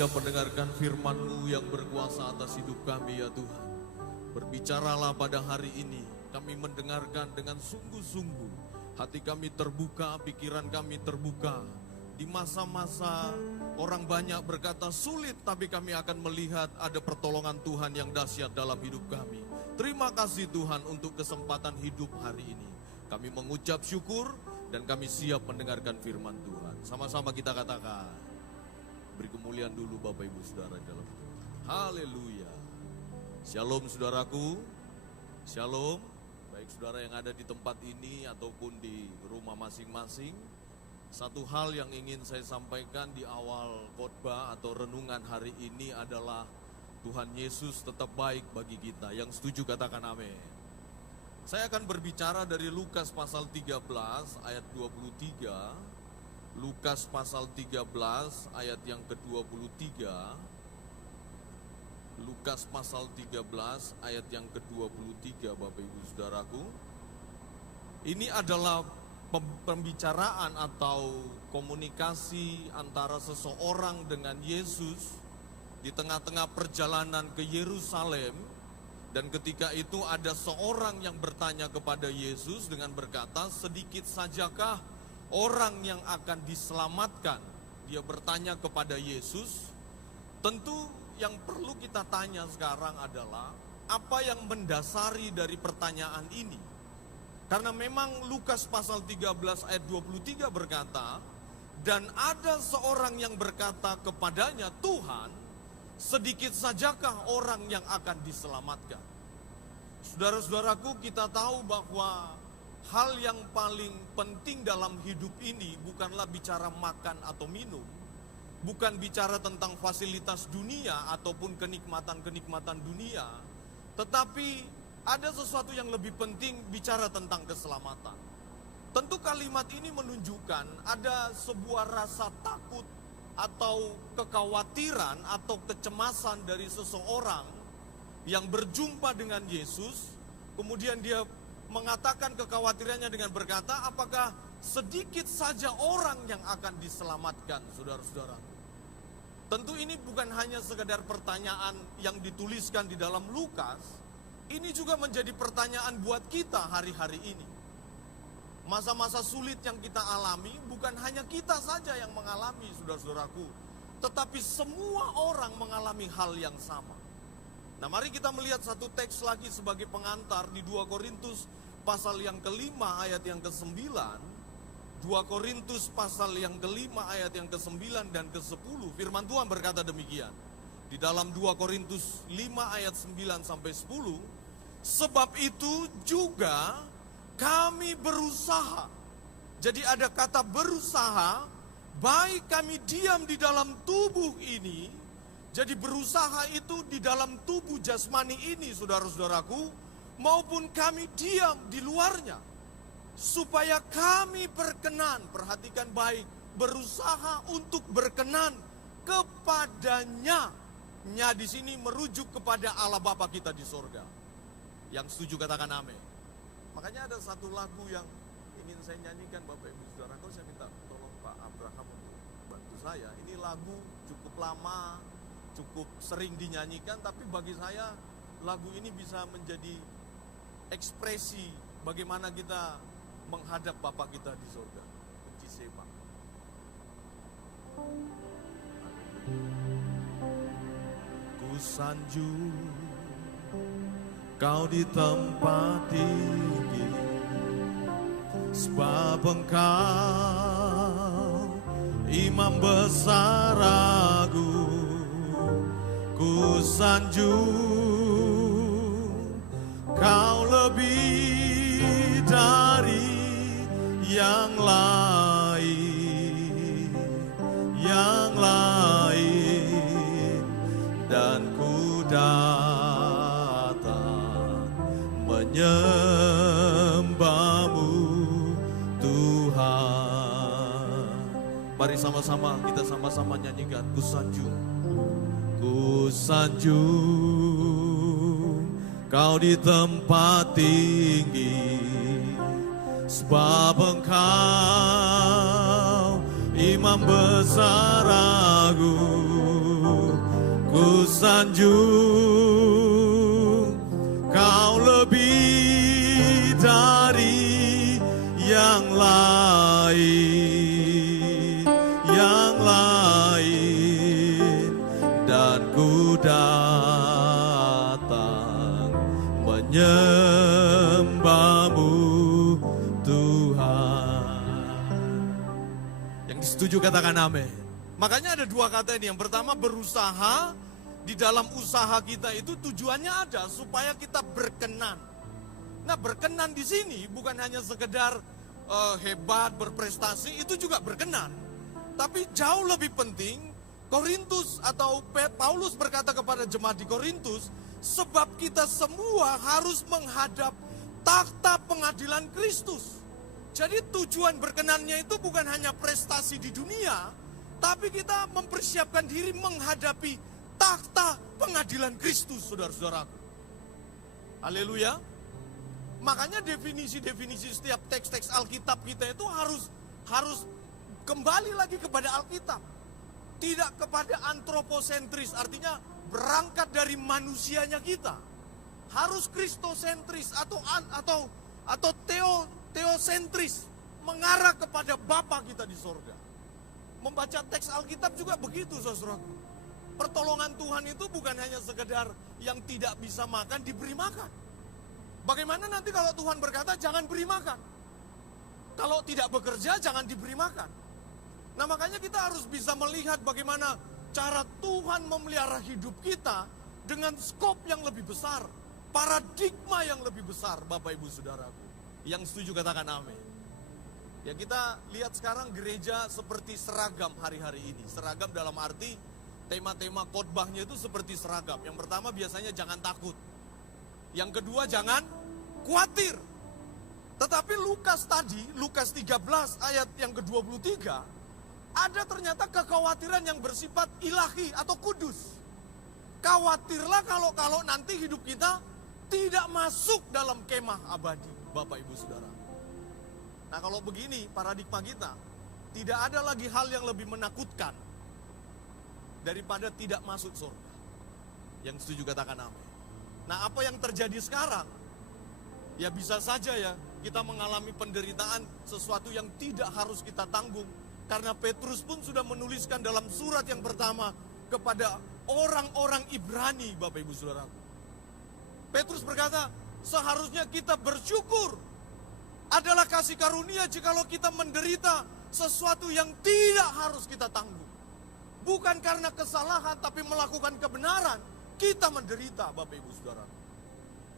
siap mendengarkan firman-Mu yang berkuasa atas hidup kami ya Tuhan. Berbicaralah pada hari ini, kami mendengarkan dengan sungguh-sungguh. Hati kami terbuka, pikiran kami terbuka. Di masa-masa orang banyak berkata sulit, tapi kami akan melihat ada pertolongan Tuhan yang dahsyat dalam hidup kami. Terima kasih Tuhan untuk kesempatan hidup hari ini. Kami mengucap syukur dan kami siap mendengarkan firman Tuhan. Sama-sama kita katakan, beri kemuliaan dulu Bapak Ibu Saudara dalam Tuhan. Haleluya. Shalom saudaraku, shalom. Baik saudara yang ada di tempat ini ataupun di rumah masing-masing. Satu hal yang ingin saya sampaikan di awal khotbah atau renungan hari ini adalah Tuhan Yesus tetap baik bagi kita. Yang setuju katakan amin. Saya akan berbicara dari Lukas pasal 13 ayat 23. Lukas pasal 13 ayat yang ke-23. Lukas pasal 13 ayat yang ke-23 Bapak Ibu Saudaraku. Ini adalah pembicaraan atau komunikasi antara seseorang dengan Yesus di tengah-tengah perjalanan ke Yerusalem. Dan ketika itu ada seorang yang bertanya kepada Yesus dengan berkata, sedikit sajakah orang yang akan diselamatkan? Dia bertanya kepada Yesus. Tentu yang perlu kita tanya sekarang adalah apa yang mendasari dari pertanyaan ini. Karena memang Lukas pasal 13 ayat 23 berkata, dan ada seorang yang berkata kepadanya, Tuhan, sedikit sajakah orang yang akan diselamatkan? Saudara-saudaraku, kita tahu bahwa hal yang paling penting dalam hidup ini bukanlah bicara makan atau minum, bukan bicara tentang fasilitas dunia ataupun kenikmatan-kenikmatan dunia, tetapi ada sesuatu yang lebih penting, bicara tentang keselamatan. Tentu kalimat ini menunjukkan ada sebuah rasa takut atau kekhawatiran atau kecemasan dari seseorang yang berjumpa dengan Yesus. Kemudian dia mengatakan kekhawatirannya dengan berkata, apakah sedikit saja orang yang akan diselamatkan, saudara-saudara? Tentu ini bukan hanya sekedar pertanyaan yang dituliskan di dalam Lukas. Ini juga menjadi pertanyaan buat kita hari-hari ini. Masa-masa sulit yang kita alami bukan hanya kita saja yang mengalami, saudara-saudaraku, tetapi semua orang mengalami hal yang sama. Nah, mari kita melihat satu teks lagi sebagai pengantar di 2 Korintus pasal yang ke-5 ayat yang ke-9. 2 Korintus pasal yang ke-5 ayat yang ke-9 dan ke-10. Firman Tuhan berkata demikian. Di dalam 2 Korintus 5 ayat 9 sampai 10. Sebab itu juga kami berusaha. Jadi ada kata berusaha, baik kami diam di dalam tubuh ini. Jadi berusaha itu di dalam tubuh jasmani ini, saudara-saudaraku, maupun kami diam di luarnya. Supaya kami berkenan, perhatikan baik, berusaha untuk berkenan kepadanya. Nya di sini merujuk kepada Allah Bapa kita di sorga. Yang setuju katakan amin. Makanya ada satu lagu yang ingin saya nyanyikan Bapak Ibu Saudara. Kalau saya minta tolong Pak Abraham untuk bantu saya. Ini lagu cukup lama, cukup sering dinyanyikan, tapi bagi saya lagu ini bisa menjadi ekspresi bagaimana kita menghadap Bapa kita di surga. Benci sepak. Ku sanjung Kau di tempat tinggi, sebab Engkau Imam besar agung. Ku sanjung Kau lebih dari yang lain, dan ku menyembahmu Tuhan. Mari sama-sama kita sama-sama nyanyikan. Ku sanjung Kau di tempat tinggi, sebab Engkau Imam besar agung. ku sanjung, kau lebih dari yang lain, dan ku datang menyembahmu Tuhan. Yang setuju katakan amin. Makanya ada dua kata ini. Yang pertama berusaha. Di dalam usaha kita itu tujuannya ada supaya kita berkenan. Nah, berkenan di sini bukan hanya sekedar hebat, berprestasi, itu juga berkenan. Tapi jauh lebih penting, Korintus atau Paulus berkata kepada jemaat di Korintus, sebab kita semua harus menghadap takhta pengadilan Kristus. Jadi tujuan berkenannya itu bukan hanya prestasi di dunia, tapi kita mempersiapkan diri menghadapi takhta pengadilan Kristus, saudara-saudaraku. Haleluya. Makanya definisi-definisi setiap teks-teks Alkitab kita itu harus kembali lagi kepada Alkitab. Tidak kepada antroposentris, artinya berangkat dari manusianya kita. Harus kristosentris atau teosentris, mengarah kepada Bapa kita di sorga. Membaca teks Alkitab juga begitu, saudaraku. Pertolongan Tuhan itu bukan hanya sekedar yang tidak bisa makan diberi makan. Bagaimana nanti kalau Tuhan berkata jangan beri makan? Kalau tidak bekerja jangan diberi makan. Nah, makanya kita harus bisa melihat bagaimana cara Tuhan memelihara hidup kita dengan skop yang lebih besar, paradigma yang lebih besar, Bapak Ibu Saudaraku. Yang setuju katakan amin. Ya, kita lihat sekarang gereja seperti seragam hari-hari ini. Seragam dalam arti tema-tema khotbahnya itu seperti seragam. Yang pertama biasanya jangan takut. Yang kedua jangan khawatir. Tetapi Lukas 13 ayat yang ke-23, ada ternyata kekhawatiran yang bersifat ilahi atau kudus. Khawatirlah kalau nanti hidup kita tidak masuk dalam kemah abadi, Bapak Ibu Saudara. Nah, kalau begini paradigma kita, tidak ada lagi hal yang lebih menakutkan daripada tidak masuk surga. Yang setuju katakan amin. Nah, apa yang terjadi sekarang? Ya bisa saja ya, kita mengalami penderitaan, sesuatu yang tidak harus kita tanggung. Karena Petrus pun sudah menuliskan dalam surat yang pertama kepada orang-orang Ibrani, Bapak Ibu Saudara. Petrus berkata, seharusnya kita bersyukur. Adalah kasih karunia jikalau kita menderita sesuatu yang tidak harus kita tanggung. Bukan karena kesalahan, tapi melakukan kebenaran, kita menderita, Bapak Ibu Saudara.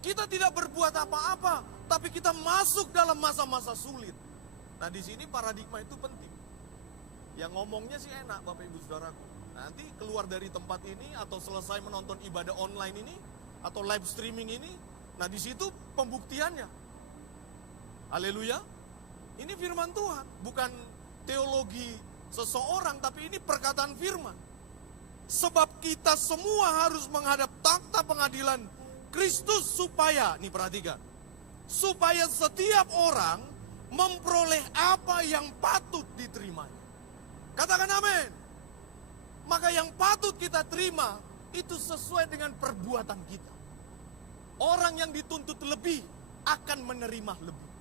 Kita tidak berbuat apa-apa, tapi kita masuk dalam masa-masa sulit. Nah, di sini paradigma itu penting. Yang ngomongnya sih enak, Bapak Ibu Saudaraku. Nanti keluar dari tempat ini atau selesai menonton ibadah online ini atau live streaming ini, nah di situ pembuktiannya. Haleluya. Ini firman Tuhan, bukan teologi seseorang, tapi ini perkataan firman. Sebab kita semua harus menghadap takhta pengadilan Kristus supaya, nih perhatikan, supaya setiap orang memperoleh apa yang patut diterimanya. Katakan amin. Maka yang patut kita terima itu sesuai dengan perbuatan kita. Orang yang dituntut lebih akan menerima lebih.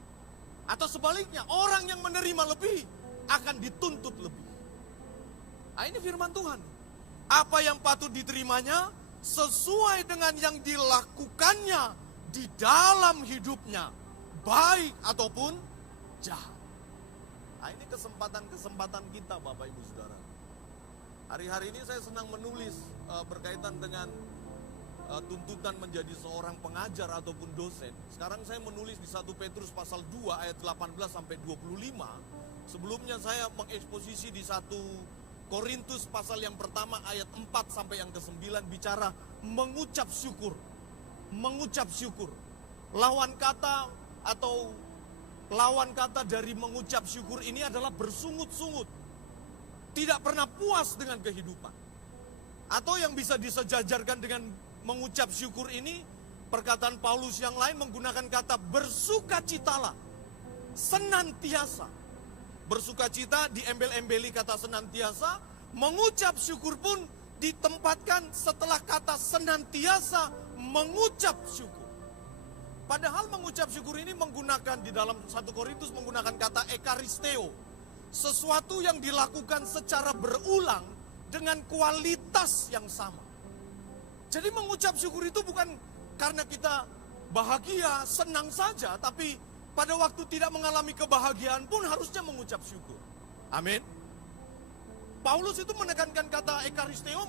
Atau sebaliknya, orang yang menerima lebih akan dituntut lebih. Nah, ini firman Tuhan. Apa yang patut diterimanya sesuai dengan yang dilakukannya di dalam hidupnya, baik ataupun jahat. Nah, ini kesempatan-kesempatan kita, Bapak Ibu Saudara. Hari-hari ini saya senang menulis berkaitan dengan tuntutan menjadi seorang pengajar ataupun dosen. Sekarang saya menulis di 1 Petrus pasal 2 ayat 18 sampai 25. Sebelumnya saya mengeksposisi di 1 Korintus pasal yang pertama ayat 4 sampai yang ke-9 bicara mengucap syukur. Mengucap syukur. Lawan kata dari mengucap syukur ini adalah bersungut-sungut. Tidak pernah puas dengan kehidupan. Atau yang bisa disejajarkan dengan mengucap syukur ini, perkataan Paulus yang lain menggunakan kata bersukacitalah. Senantiasa. Bersukacita diembel-embeli kata senantiasa, mengucap syukur pun ditempatkan setelah kata senantiasa mengucap syukur. Padahal mengucap syukur ini menggunakan di dalam 1 Korintus menggunakan kata ekaristeo. Sesuatu yang dilakukan secara berulang dengan kualitas yang sama. Jadi mengucap syukur itu bukan karena kita bahagia, senang saja, tapi pada waktu tidak mengalami kebahagiaan pun harusnya mengucap syukur. Amin. Paulus itu menekankan kata ekaristeo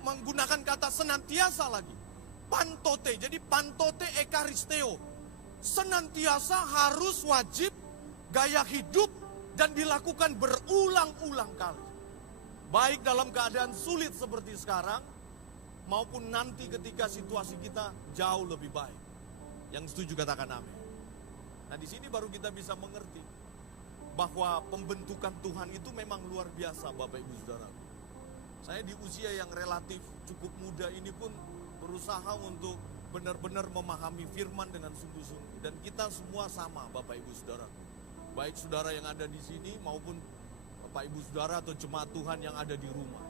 menggunakan kata senantiasa lagi. Pantote, jadi pantote ekaristeo. Senantiasa harus wajib gaya hidup dan dilakukan berulang-ulang kali. Baik dalam keadaan sulit seperti sekarang, maupun nanti ketika situasi kita jauh lebih baik. Yang setuju katakan amin. Nah di sini baru kita bisa mengerti bahwa pembentukan Tuhan itu memang luar biasa Bapak Ibu Saudara. Saya di usia yang relatif cukup muda ini pun berusaha untuk benar-benar memahami firman dengan sungguh-sungguh. Dan kita semua sama Bapak Ibu Saudara. Baik saudara yang ada di sini maupun Bapak Ibu Saudara atau jemaat Tuhan yang ada di rumah.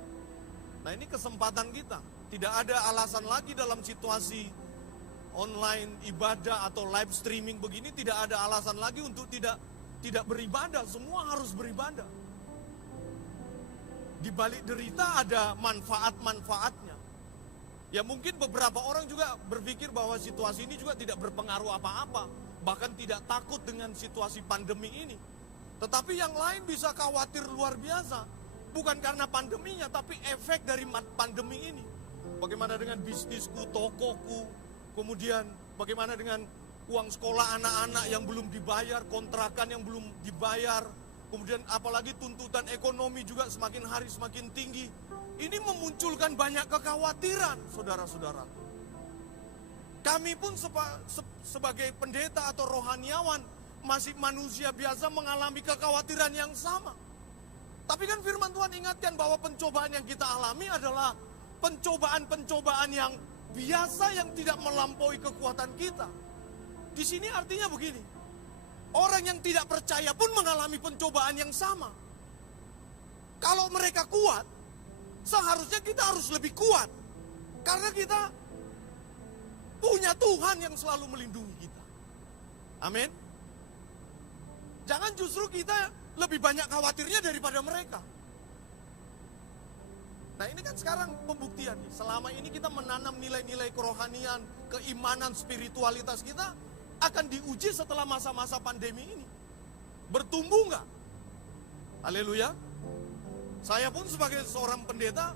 Nah ini kesempatan kita. Tidak ada alasan lagi dalam situasi online ibadah atau live streaming begini, tidak ada alasan lagi untuk tidak beribadah. Semua harus beribadah. Di balik derita ada manfaat-manfaatnya. Ya mungkin beberapa orang juga berpikir bahwa situasi ini juga tidak berpengaruh apa-apa. Bahkan tidak takut dengan situasi pandemi ini. Tetapi yang lain bisa khawatir luar biasa. Bukan karena pandeminya, tapi efek dari pandemi ini. Bagaimana dengan bisnisku, tokoku, kemudian bagaimana dengan uang sekolah anak-anak yang belum dibayar, kontrakan yang belum dibayar, kemudian apalagi tuntutan ekonomi juga semakin hari semakin tinggi. Ini memunculkan banyak kekhawatiran, saudara-saudara. Kami pun sebagai pendeta atau rohaniawan, masih manusia biasa mengalami kekhawatiran yang sama. Tapi kan firman Tuhan ingatkan bahwa pencobaan yang kita alami adalah pencobaan-pencobaan yang biasa yang tidak melampaui kekuatan kita. Di sini artinya begini. Orang yang tidak percaya pun mengalami pencobaan yang sama. Kalau mereka kuat, seharusnya kita harus lebih kuat. Karena kita punya Tuhan yang selalu melindungi kita. Amin. Jangan justru kita lebih banyak khawatirnya daripada mereka. Nah ini kan sekarang pembuktian nih. Selama ini kita menanam nilai-nilai kerohanian, keimanan, spiritualitas kita akan diuji setelah masa-masa pandemi ini. Bertumbuh nggak? Haleluya. Saya pun sebagai seorang pendeta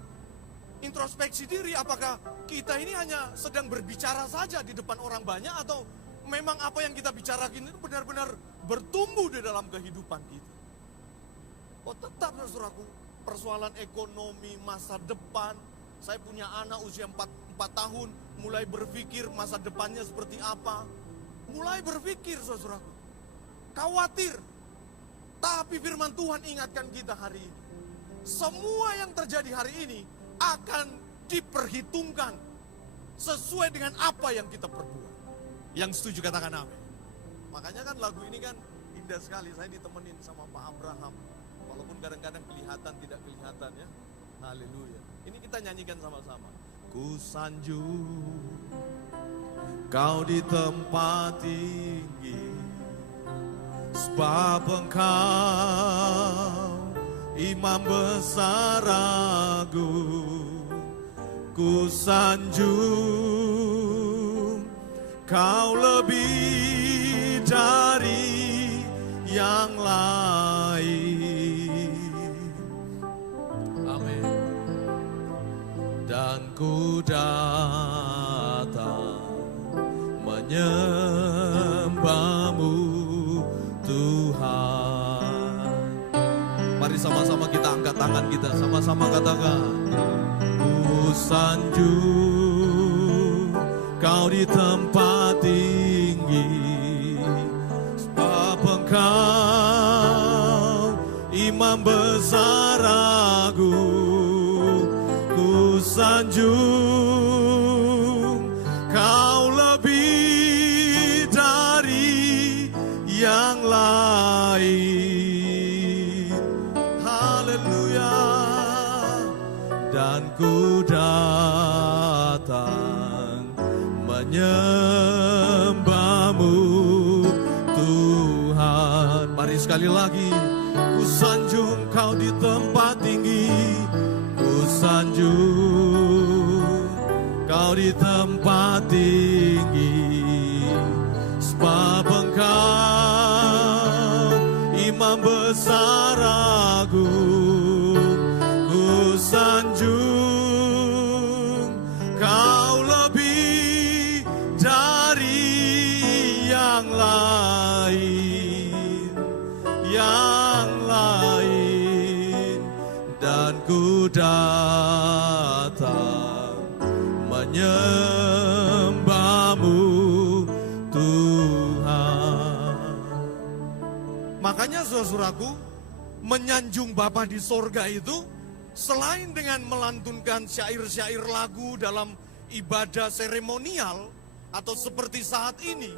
introspeksi diri, apakah kita ini hanya sedang berbicara saja di depan orang banyak atau memang apa yang kita bicarakan itu benar-benar bertumbuh di dalam kehidupan kita. Oh tetap saudaraku, persoalan ekonomi, masa depan. Saya punya anak usia 4 tahun, mulai berpikir masa depannya seperti apa. Mulai berpikir saudaraku, khawatir. Tapi firman Tuhan ingatkan kita hari ini. Semua yang terjadi hari ini akan diperhitungkan sesuai dengan apa yang kita perbuat. Yang setuju katakan amin. Makanya kan lagu ini kan indah sekali. Saya ditemenin sama Pak Abraham. Walaupun kadang-kadang kelihatan tidak kelihatan ya. Haleluya. Ini kita nyanyikan sama-sama. Ku sanjung Kau di tempat tinggi, sebab Engkau Imam besar agung. Ku sanjung Kau lebih dari yang lain. Amin. Dan ku datang menyembahmu Tuhan. Mari sama-sama kita angkat tangan kita, sama-sama katakan. Ku sanjung Kau di tempat tinggi, sebab Engkau Imam besar agung. Ku sanjung Kau lebih dari yang lain. Haleluya. Dan menyembahmu Tuhan. Mari sekali lagi, ku sanjung kau di tempat tinggi, ku sanjung kau di tempat tinggi, sebab engkau imam besar agung. Ku sanjung kau lebih dari yang lain, dan ku datang menyembahmu Tuhan. Makanya saudaraku, menyanjung Bapa di sorga itu selain dengan melantunkan syair-syair lagu dalam ibadah seremonial atau seperti saat ini,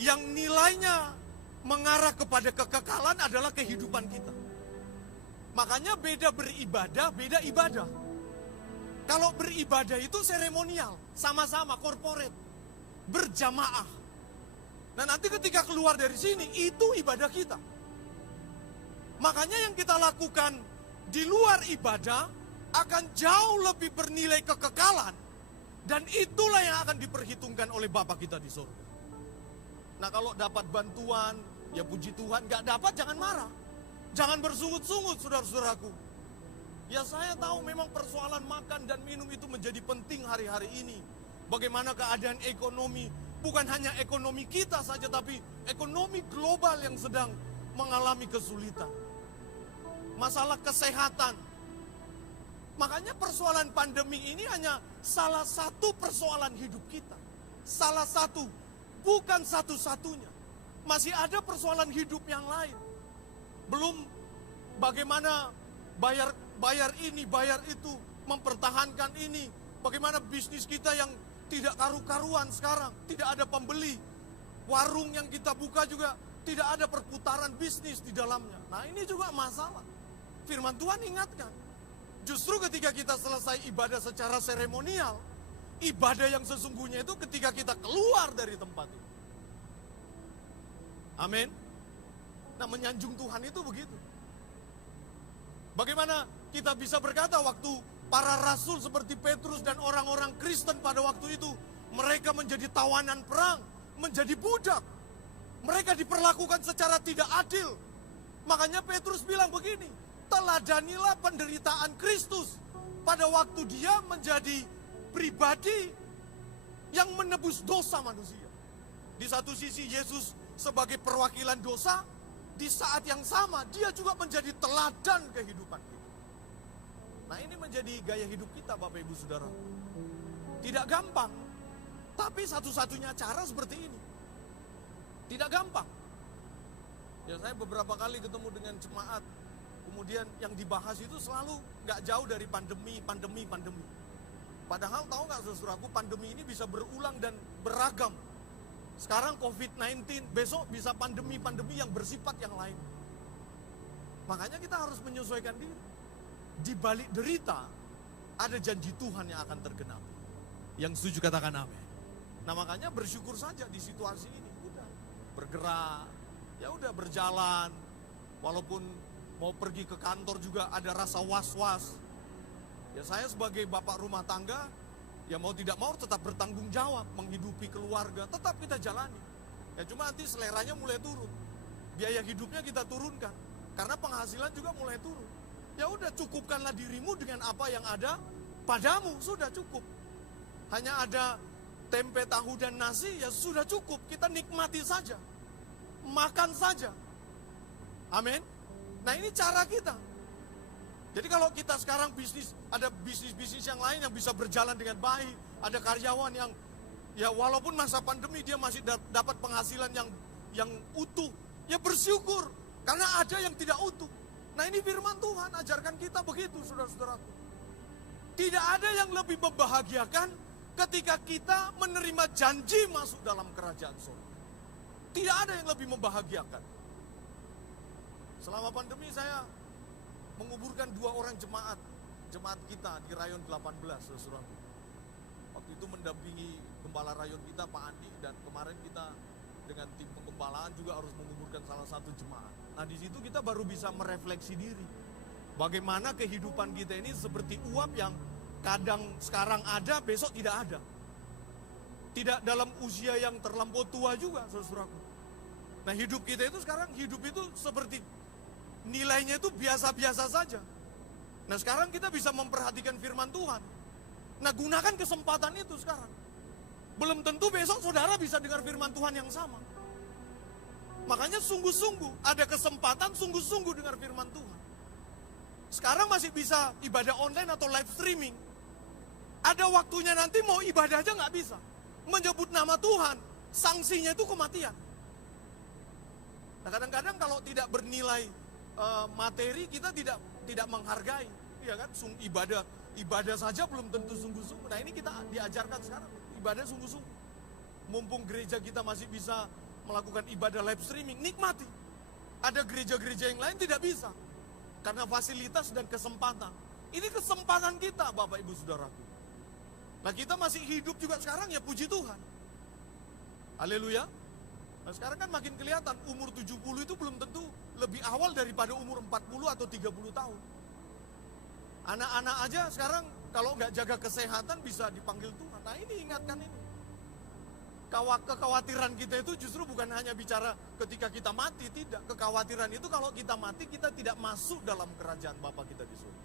yang nilainya mengarah kepada kekekalan adalah kehidupan kita. Makanya beda beribadah, beda ibadah. Kalau beribadah itu seremonial, sama-sama corporate, berjamaah. Nah nanti ketika keluar dari sini, itu ibadah kita. Makanya yang kita lakukan di luar ibadah akan jauh lebih bernilai kekekalan. Dan itulah yang akan diperhitungkan oleh Bapa kita di surga. Nah kalau dapat bantuan, ya puji Tuhan. Gak dapat, jangan marah. Jangan bersungut-sungut, saudara-saudaraku. Ya saya tahu memang persoalan makan dan minum itu menjadi penting hari-hari ini. Bagaimana keadaan ekonomi, bukan hanya ekonomi kita saja, tapi ekonomi global yang sedang mengalami kesulitan. Masalah kesehatan. Makanya persoalan pandemi ini hanya salah satu persoalan hidup kita. Salah satu, bukan satu-satunya. Masih ada persoalan hidup yang lain. Belum bagaimana bayar ini, bayar itu, mempertahankan ini. Bagaimana bisnis kita yang tidak karu-karuan sekarang, tidak ada pembeli. Warung yang kita buka juga tidak ada perputaran bisnis di dalamnya. Nah ini juga masalah. Firman Tuhan ingatkan, justru ketika kita selesai ibadah secara seremonial, ibadah yang sesungguhnya itu ketika kita keluar dari tempat itu. Amin. Nah menyanjung Tuhan itu begitu. Bagaimana kita bisa berkata waktu para rasul seperti Petrus dan orang-orang Kristen pada waktu itu, mereka menjadi tawanan perang, menjadi budak. Mereka diperlakukan secara tidak adil. Makanya Petrus bilang begini, teladanilah penderitaan Kristus pada waktu dia menjadi pribadi yang menebus dosa manusia. Di satu sisi Yesus sebagai perwakilan dosa, di saat yang sama dia juga menjadi teladan kehidupan kita. Nah ini menjadi gaya hidup kita Bapak Ibu Saudara. Tidak gampang, tapi satu-satunya cara seperti ini. Tidak gampang. Ya saya beberapa kali ketemu dengan jemaat, kemudian yang dibahas itu selalu gak jauh dari pandemi. Padahal tahu gak saudaraku, pandemi ini bisa berulang dan beragam. Sekarang COVID-19, besok bisa pandemi yang bersifat yang lain. Makanya kita harus menyesuaikan diri. Di balik derita, ada janji Tuhan yang akan tergenapi. Yang setuju katakan amin. Nah makanya bersyukur saja di situasi ini. Udah bergerak, ya udah berjalan. Walaupun mau pergi ke kantor juga ada rasa was-was. Ya saya sebagai bapak rumah tangga, ya mau tidak mau tetap bertanggung jawab menghidupi keluarga, tetap kita jalani. Ya cuma nanti seleranya mulai turun. Biaya hidupnya kita turunkan. Karena penghasilan juga mulai turun. Ya udah cukupkanlah dirimu dengan apa yang ada padamu, sudah cukup. Hanya ada tempe, tahu dan nasi, ya sudah cukup. Kita nikmati saja. Makan saja. Amin. Nah ini cara kita. Jadi kalau kita sekarang bisnis, ada bisnis-bisnis yang lain yang bisa berjalan dengan baik. Ada karyawan yang ya walaupun masa pandemi dia masih dapat penghasilan yang utuh. Ya bersyukur karena ada yang tidak utuh. Nah ini firman Tuhan ajarkan kita begitu saudara-saudaraku. Tidak ada yang lebih membahagiakan ketika kita menerima janji masuk dalam kerajaan surga. Tidak ada yang lebih membahagiakan. Selama pandemi saya menguburkan 2 orang jemaat kita di rayon 18, saudara. Waktu itu tentu mendampingi gembala rayon kita Pak Andi, dan kemarin kita dengan tim penggembalaan juga harus menguburkan salah satu jemaat. Nah di situ kita baru bisa merefleksi diri. Bagaimana kehidupan kita ini seperti uap yang kadang sekarang ada, besok tidak ada. Tidak dalam usia yang terlampau tua juga, saudaraku. Nah hidup kita itu sekarang, hidup itu seperti nilainya itu biasa-biasa saja. Nah sekarang kita bisa memperhatikan firman Tuhan. Nah gunakan kesempatan itu sekarang. Belum tentu besok saudara bisa dengar firman Tuhan yang sama. Makanya sungguh-sungguh ada kesempatan sungguh-sungguh dengar firman Tuhan. Sekarang masih bisa ibadah online atau live streaming. Ada waktunya nanti mau ibadah aja nggak bisa. Menyebut nama Tuhan, sanksinya itu kematian. Nah kadang-kadang kalau tidak bernilai materi, kita tidak menghargai, ya kan? Ibadah saja belum tentu sungguh-sungguh. Nah ini kita diajarkan sekarang, ibadah sungguh-sungguh. Mumpung gereja kita masih bisa melakukan ibadah live streaming, nikmati. Ada gereja-gereja yang lain tidak bisa, karena fasilitas dan kesempatan. Ini kesempatan kita Bapak Ibu Saudaraku. Nah kita masih hidup juga sekarang, ya puji Tuhan. Haleluya. Nah sekarang kan makin kelihatan umur 70 itu belum tentu lebih awal daripada umur 40 atau 30 tahun. Anak-anak aja sekarang kalau nggak jaga kesehatan bisa dipanggil Tuhan. Nah ini ingatkan ini. Kekhawatiran kita itu justru bukan hanya bicara ketika kita mati, tidak. Kekhawatiran itu kalau kita mati kita tidak masuk dalam kerajaan Bapa kita di surga.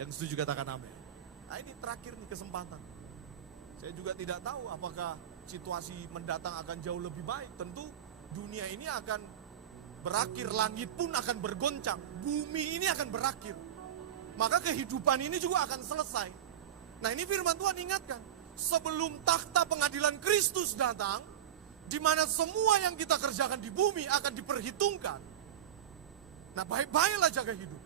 Yang setuju katakan amin. Nah ini terakhir nih kesempatan. Saya juga tidak tahu apakah situasi mendatang akan jauh lebih baik. Tentu dunia ini akan berakhir, langit pun akan bergoncang, bumi ini akan berakhir. Maka kehidupan ini juga akan selesai. Nah ini firman Tuhan ingatkan, sebelum takhta pengadilan Kristus datang, di mana semua yang kita kerjakan di bumi akan diperhitungkan. Nah baik-baiklah jaga hidup,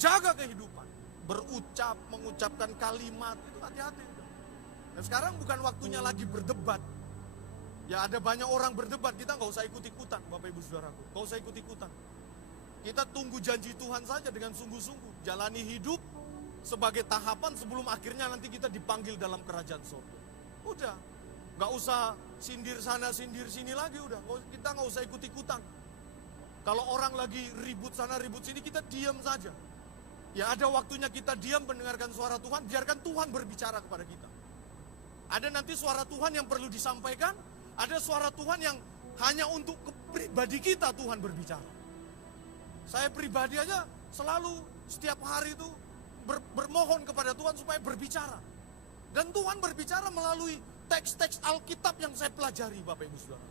jaga kehidupan, berucap, mengucapkan kalimat, itu hati-hati. Nah sekarang bukan waktunya lagi berdebat. Ya ada banyak orang berdebat, kita nggak usah ikut-ikutan Bapak Ibu Saudaraku, nggak usah ikut-ikutan. Kita tunggu janji Tuhan saja dengan sungguh-sungguh, jalani hidup sebagai tahapan sebelum akhirnya nanti kita dipanggil dalam kerajaan surga. Udah, nggak usah sindir sana sindir sini lagi, udah kita nggak usah ikut-ikutan. Kalau orang lagi ribut sana ribut sini, kita diam saja. Ya ada waktunya kita diam mendengarkan suara Tuhan, biarkan Tuhan berbicara kepada kita. Ada nanti suara Tuhan yang perlu disampaikan, ada suara Tuhan yang hanya untuk pribadi kita Tuhan berbicara. Saya pribadi aja selalu setiap hari itu bermohon kepada Tuhan supaya berbicara. Dan Tuhan berbicara melalui teks-teks Alkitab yang saya pelajari Bapak Ibu Saudara.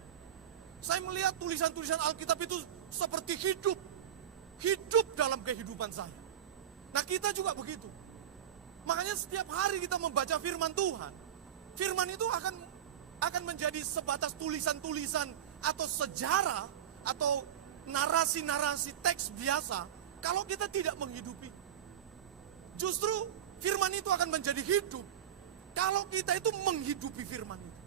Saya melihat tulisan-tulisan Alkitab itu seperti hidup dalam kehidupan saya. Nah kita juga begitu. Makanya setiap hari kita membaca firman Tuhan, firman itu akan menjadi sebatas tulisan-tulisan atau sejarah atau narasi-narasi teks biasa kalau kita tidak menghidupi. Justru firman itu akan menjadi hidup kalau kita itu menghidupi firman itu.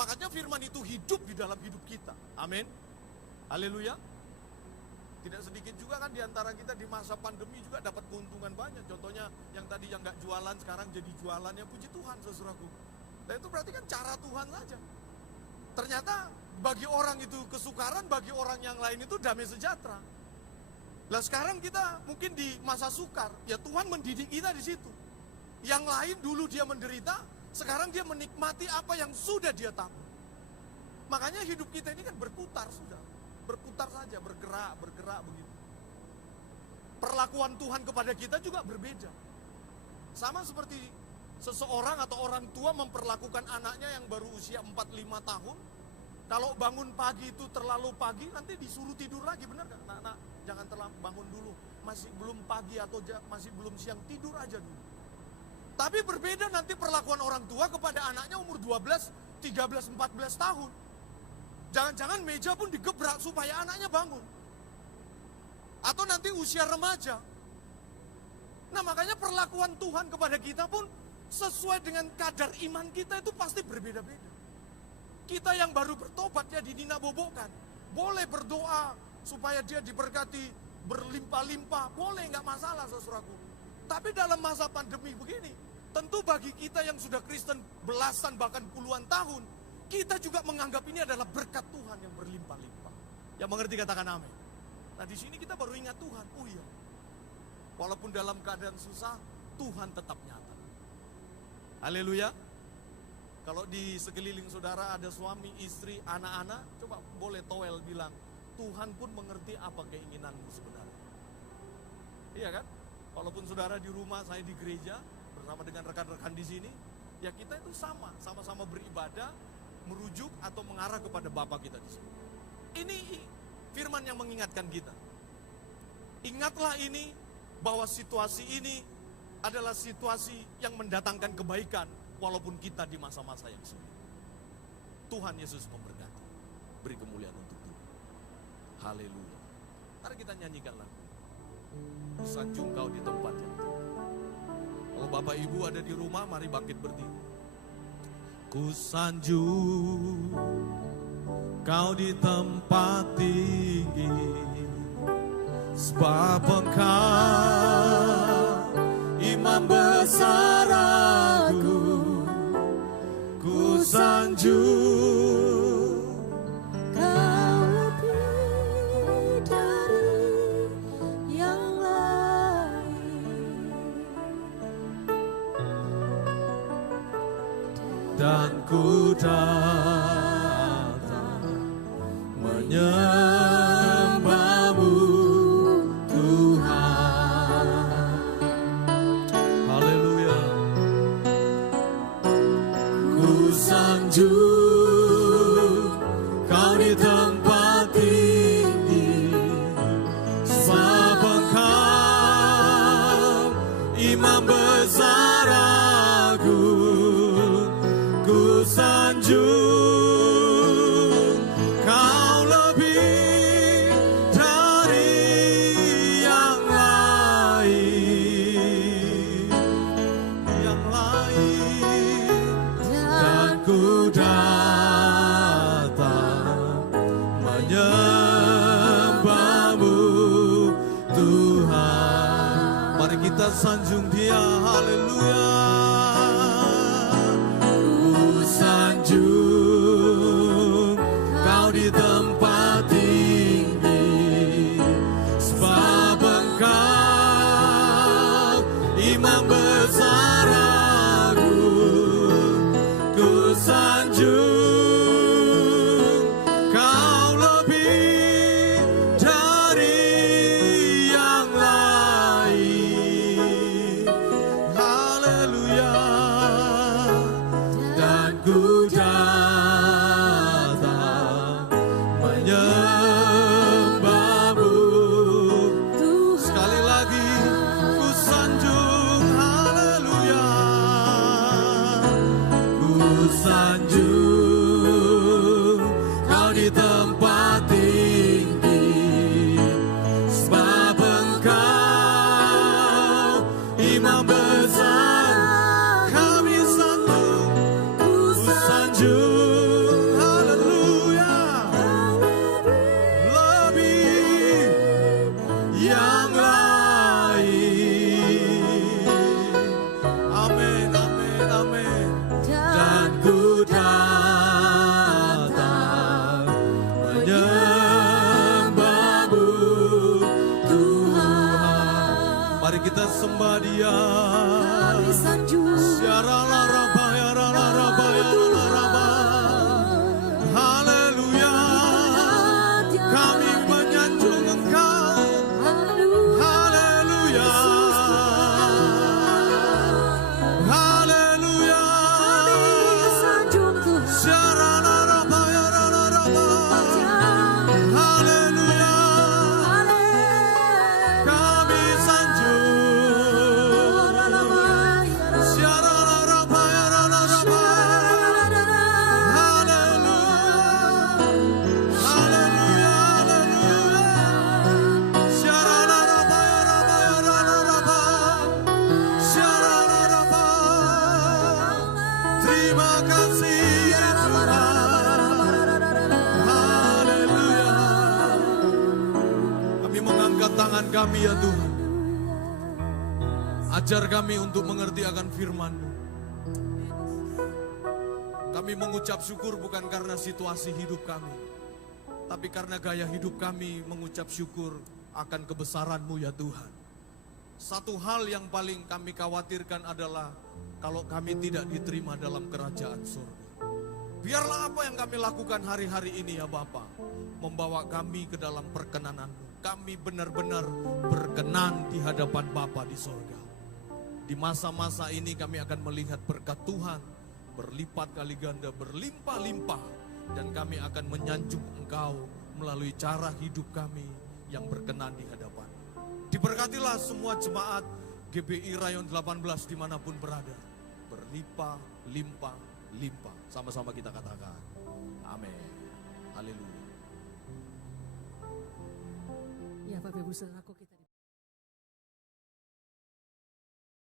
Makanya firman itu hidup di dalam hidup kita. Amin. Haleluya. Tidak sedikit juga kan diantara kita di masa pandemi juga dapat keuntungan banyak. Contohnya yang tadi yang nggak jualan sekarang jadi jualan, ya puji Tuhan saudaraku. Dan itu berarti kan cara Tuhan saja. Ternyata bagi orang itu kesukaran, bagi orang yang lain itu damai sejahtera. Nah sekarang kita mungkin di masa sukar, ya Tuhan mendidik kita di situ. Yang lain dulu dia menderita, sekarang dia menikmati apa yang sudah dia tanggung. Makanya hidup kita ini kan berputar sudah. Berputar saja, bergerak begitu. Perlakuan Tuhan kepada kita juga berbeda. Sama seperti seseorang atau orang tua memperlakukan anaknya yang baru usia 4-5 tahun. Kalau bangun pagi itu terlalu pagi, nanti disuruh tidur lagi, benar gak? Nak, jangan terlalu bangun dulu, masih belum pagi atau masih belum siang, tidur aja dulu. Tapi berbeda nanti perlakuan orang tua kepada anaknya umur 12, 13, 14 tahun. Jangan-jangan meja pun digebrak supaya anaknya bangun. Atau nanti usia remaja. Nah makanya perlakuan Tuhan kepada kita pun sesuai dengan kadar iman kita itu pasti berbeda-beda. Kita yang baru bertobat ya dinabobokkan. Boleh berdoa supaya dia diberkati berlimpah-limpah. Boleh, nggak masalah saudaraku. Tapi dalam masa pandemi begini, Tentu bagi kita yang sudah Kristen belasan bahkan puluhan tahun, kita juga menganggap ini adalah berkat Tuhan yang berlimpah-limpah. Yang mengerti katakan amin. Nah di sini kita baru ingat Tuhan, oh iya. Walaupun dalam keadaan susah, Tuhan tetap nyata. Haleluya. Kalau di sekeliling saudara ada suami, istri, anak-anak, coba boleh towel bilang, Tuhan pun mengerti apa keinginanmu sebenarnya. Iya kan? Walaupun saudara di rumah, saya di gereja, bersama dengan rekan-rekan di sini, ya kita itu sama-sama beribadah, merujuk atau mengarah kepada Bapa kita di sini. Ini firman yang mengingatkan kita. Ingatlah ini, bahwa situasi ini adalah situasi yang mendatangkan kebaikan, walaupun kita di masa-masa yang sulit. Tuhan Yesus memberkati. Beri kemuliaan untuk Tuhan. Haleluya. Mari kita nyanyikan lagu. Kusanjung kau di tempat yang tinggi. Kalau Bapak Ibu ada di rumah, mari bangkit berdiri. Kusanjung kau di tempat tinggi, sebab Engkau Imam besar aku. Kusanjung Kau lebih dari yang lain, dan ku datang menyembahmu Tuhan. Haleluya. Ku sanjung kau di tempat tinggi, sebab Engkau Imam besar agung. Ku sanjung kau lebih dari yang lain, dan ku datang menyembahmu Tuhan. Mari kita sanjung Dia, haleluya. Ku sanjung kau di tempat tinggi, sebab Engkau Imam besar agung. Ku sanjung kau lebih dari yang lain, haleluya. Dan ku datang menyembahmu. Sekali lagi ku sanjung, haleluya. Ku sanjung kau di tempat tinggi, sebab Engkau Imam besar. Kami sanjung, ku sanjung, haleluya. Lebih yang lain. Amin, amin, amin. Dan ku datang menyembahmu Tuhan. Mari kita sembah Dia. kami sanjung. Haleluya. Kami menyanjung Engkau. Haleluya. Haleluya. Sanjung Tuhan. Haleluya. Kami sanjung. Terima kasih Tuhan. Haleluya. Kami mengangkat tangan kami ya Tuhan. Ajar kami untuk mengerti akan firman-Mu. Kami mengucap syukur bukan karena situasi hidup kami, tapi karena gaya hidup kami mengucap syukur akan kebesaran-Mu ya Tuhan. Satu hal yang paling kami khawatirkan adalah kalau kami tidak diterima dalam kerajaan surga. Biarlah apa yang kami lakukan hari-hari ini ya Bapa, membawa kami ke dalam perkenanan-Mu. Kami benar-benar berkenan di hadapan Bapa di surga. Di masa-masa ini kami akan melihat berkat Tuhan berlipat kali ganda, berlimpah-limpah. Dan kami akan menyanjung Engkau melalui cara hidup kami yang berkenan di hadapan. Diberkatilah semua jemaat GBI Rayon 18 dimanapun berada. Berlimpah-limpah. Sama-sama kita katakan amin. Haleluya. Ya Bapak Ibu Saudaraku, kita